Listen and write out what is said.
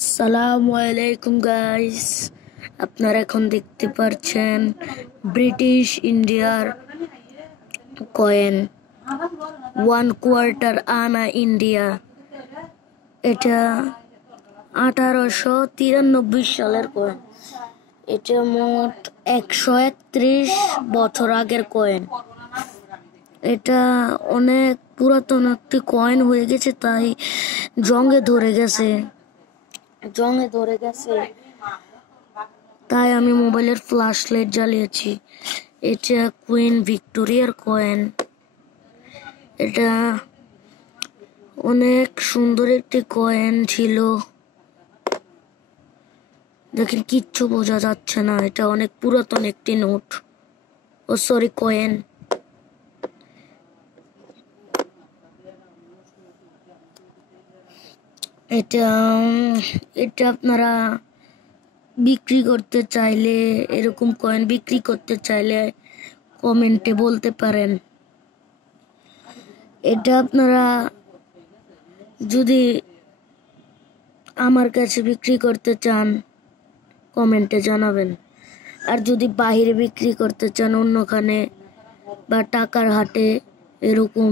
আসসালামু আলাইকুম গাইস, আপনারা এখন দেখতে পাচ্ছেন ব্রিটিশ ইন্ডিয়ার কয়েন 1/4 আনা ইন্ডিয়া। এটা 1893 সালের কয়েন। এটা মোট 131 বছর আগের কয়েন। এটা অনেক পুরাতন একটি কয়েন হয়ে গেছে, তাই জংয়ে ধরে গেছে, তাই আমি মোবাইলের ফ্ল্যাশ লাইট জ্বালিয়েছি। এটা কুইন ভিক্টোরিয়ার কয়েন। এটা অনেক সুন্দর একটি কয়েন ছিল। দেখেন, কিচ্ছু বোঝা যাচ্ছে না। এটা অনেক পুরাতন একটি নোট, কয়েন। এটা এটা আপনারা বিক্রি করতে চাইলে, এরকম কয়েন বিক্রি করতে চাইলে কমেন্টে বলতে পারেন। এটা আপনারা যদি আমার কাছে বিক্রি করতে চান কমেন্টে জানাবেন। আর যদি বাইরে বিক্রি করতে চান অন্যখানে বা টাকার হাটে, এরকম